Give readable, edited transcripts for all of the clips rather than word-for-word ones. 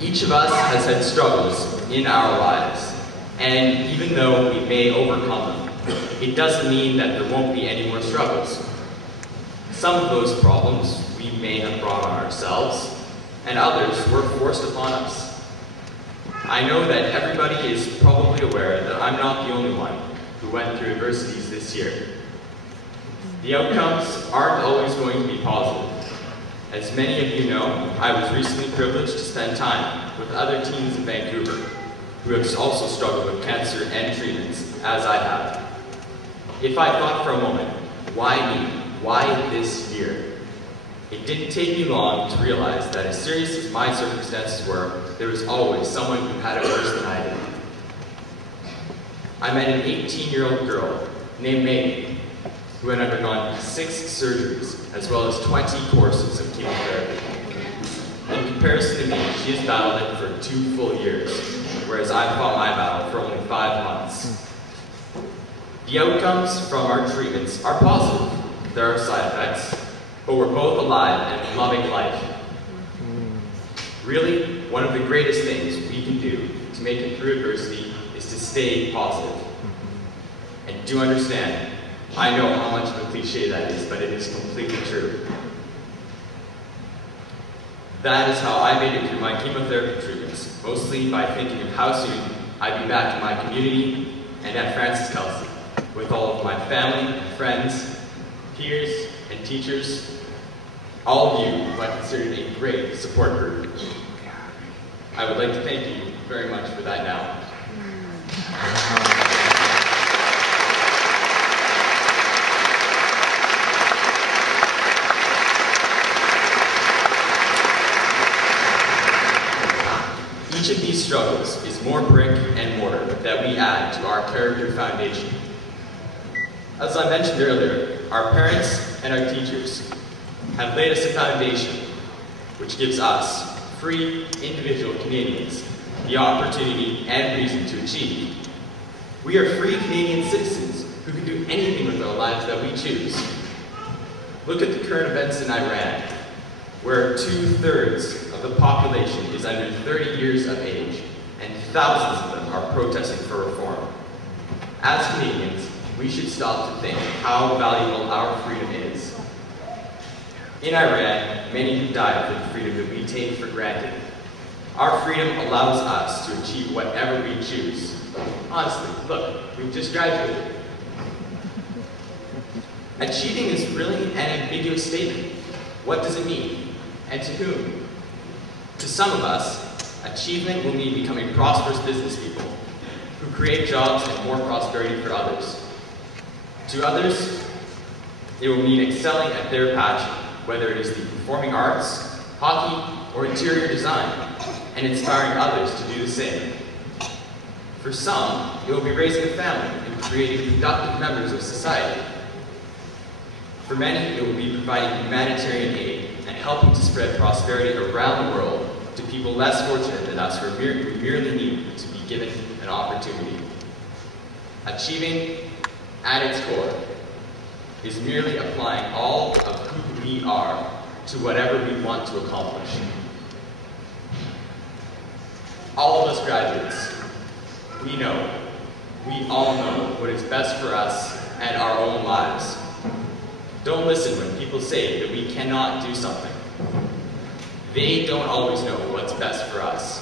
Each of us has had struggles in our lives, and even though we may overcome them, it doesn't mean that there won't be any more struggles. Some of those problems we may have brought on ourselves, and others were forced upon us. I know that everybody is probably aware that I'm not the only one who went through adversities this year. The outcomes aren't always going to be positive. As many of you know, I was recently privileged to spend time with other teens in Vancouver who have also struggled with cancer and treatments, as I have. If I thought for a moment, why me? Why this year? It didn't take me long to realize that as serious as my circumstances were, there was always someone who had it worse than I did. I met an 18-year-old girl named Megan who had undergone 6 surgeries as well as 20 courses of chemotherapy. In comparison to me, she has battled it for 2 full years, whereas I fought my battle for only 5 months. The outcomes from our treatments are positive. There are side effects, but we're both alive and loving life. Really, one of the greatest things we can do to make it through adversity is to stay positive. And do understand, I know how much of a cliche that is, but it is completely true. That is how I made it through my chemotherapy treatments, mostly by thinking of how soon I'd be back in my community and at Francis Kelsey, with all of my family and friends, peers and teachers, all of you who I considered a great support group. I would like to thank you very much for that now. Each of these struggles is more brick and mortar that we add to our character foundation. As I mentioned earlier, our parents and our teachers have laid us a foundation which gives us, free individual Canadians, the opportunity and reason to achieve. We are free Canadian citizens who can do anything with our lives that we choose. Look at the current events in Iran, where 2/3 of the population is under 30 years of age, and thousands of them are protesting for reform. As Canadians, we should stop to think how valuable our freedom is. In Iran, many have died for the freedom that we take for granted. Our freedom allows us to achieve whatever we choose. Honestly, look, we've just graduated. Achieving is really an ambiguous statement. What does it mean? And to whom? To some of us, achievement will mean becoming prosperous business people who create jobs and more prosperity for others. To others, it will mean excelling at their passion, whether it is the performing arts, hockey, or interior design, and inspiring others to do the same. For some, it will be raising a family and creating productive members of society. For many, it will be providing humanitarian aid and helping to spread prosperity around the world to people less fortunate than us who merely need to be given an opportunity. Achieving, at its core, is merely applying all of who we are to whatever we want to accomplish. All of us graduates, we all know what is best for us and our own lives. Don't listen when people say that we cannot do something. They don't always know what's best for us.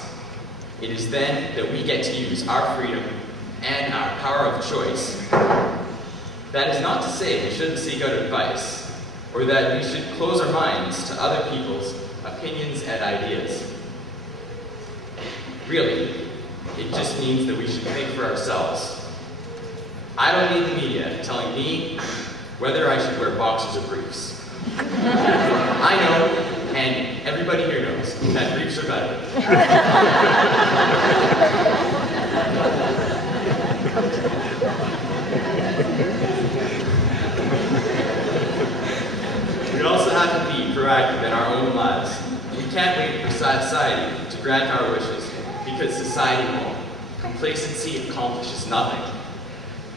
It is then that we get to use our freedom and our power of choice. That is not to say we shouldn't seek out advice, or that we should close our minds to other people's opinions and ideas. Really, it just means that we should think for ourselves. I don't need the media telling me whether I should wear boxers or briefs. I know, and everybody here knows, that briefs are better. We also have to be proactive in our own lives. We can't wait for society to grant our wishes, because society won't. Complacency accomplishes nothing.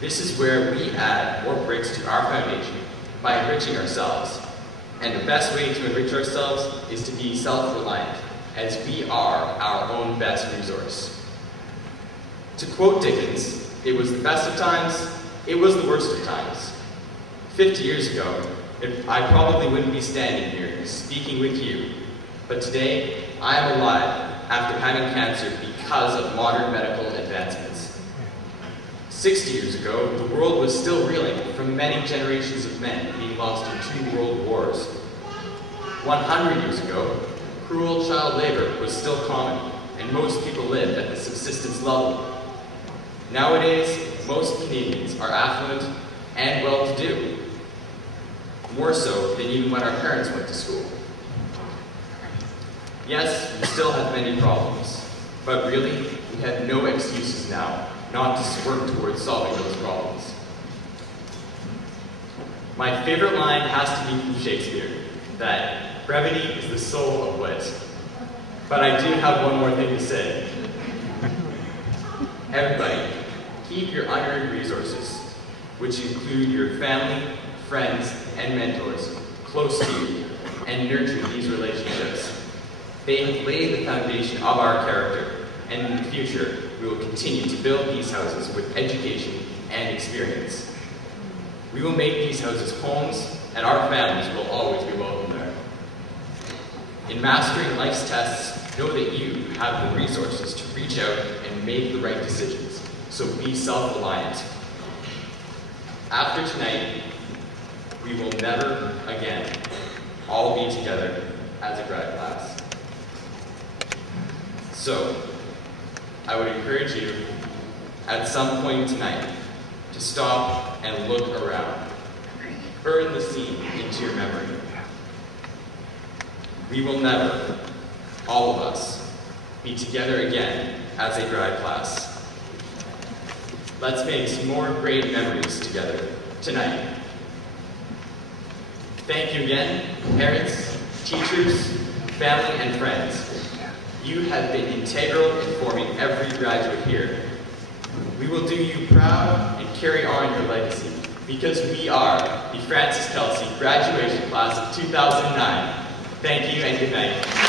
This is where we add more bricks to our foundation by enriching ourselves. And the best way to enrich ourselves is to be self-reliant, as we are our own best resource. To quote Dickens, it was the best of times, it was the worst of times. 50 years ago, I probably wouldn't be standing here speaking with you, but today I am alive after having cancer because of modern medical advancements. 60 years ago, the world was still reeling from many generations of men being lost in 2 world wars. 100 years ago, cruel child labor was still common, and most people lived at the subsistence level. Nowadays, most Canadians are affluent and well-to-do, more so than even when our parents went to school. Yes, we still have many problems, but really, we have no excuses now not to work towards solving those problems. My favorite line has to be from Shakespeare, that brevity is the soul of wit. But I do have one more thing to say. Everybody, keep your unearned resources, which include your family, friends, and mentors, close to you, and nurture these relationships. They have laid the foundation of our character, and in the future, we will continue to build these houses with education and experience. We will make these houses homes, and our families will always be welcome there. In mastering life's tests, know that you have the resources to reach out and make the right decisions, so be self-reliant. After tonight, we will never again all be together as a grad class. So, I would encourage you, at some point tonight, to stop and look around. Burn the scene into your memory. We will never, all of us, be together again as a grad class. Let's make some more great memories together tonight. Thank you again, parents, teachers, family, and friends. You have been integral in forming every graduate here. We will do you proud and carry on your legacy, because we are the Francis Kelsey graduation class of 2009. Thank you and good night.